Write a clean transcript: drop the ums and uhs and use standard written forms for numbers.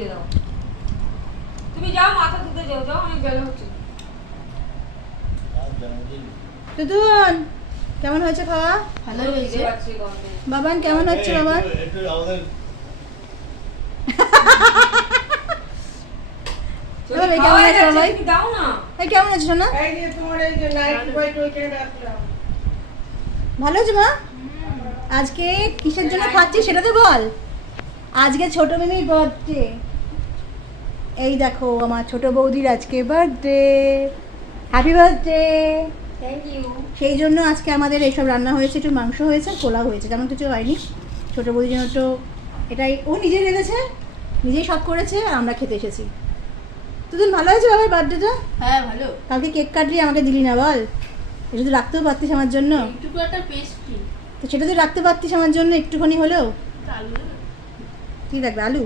দিয়ে দাও। তুমি যাও মাথা ধুতে যাও, যাও অনেক বেলা হচ্ছে। তুতুন কেমন হয়েছে খাওয়া? ভালো হয়েছে। বাবান কেমন হচ্ছে বাবান? একটু আমাদের বাবা কেমন আছে বাবাই? দাও না। এই কেমন আছে সোনা? এই যে তোমার এই যে নাইট হোয়াইট ওইখানে রাখলাম। ভালো আছে মা? আজকে কিসের জন্য খাচ্ছি সেটা তো বল। আজকে ছোট মিমির বার্থডে। এই দেখো আমার ছোট বৌদির আজকে birthday. Happy birthday. Thank you. সেই জন্য আজকে আমাদের এইসব রান্না হয়েছে, একটু মাংস হয়েছে আর পোলাও হয়েছে, তেমন কিছু হয়নি। ছোট বৌদির জন্য তো এটাই, ও নিজে রেখেছে, নিজেই সব করেছে আর আমরা খেতে এসেছি। তুই ভালো হয়েছে বাবার বার্থডেটা? হ্যাঁ ভালো। কালকে কেক কাটলি আমাকে দিলি না বল, এটা তো রাখতেও পারতিস আমার জন্য। একটু একটা পেস্ট্রি। তো সেটা তো রাখতে পারতিস আমার জন্য একটুখানি হলেও। আলু। কি রাখবে আলু?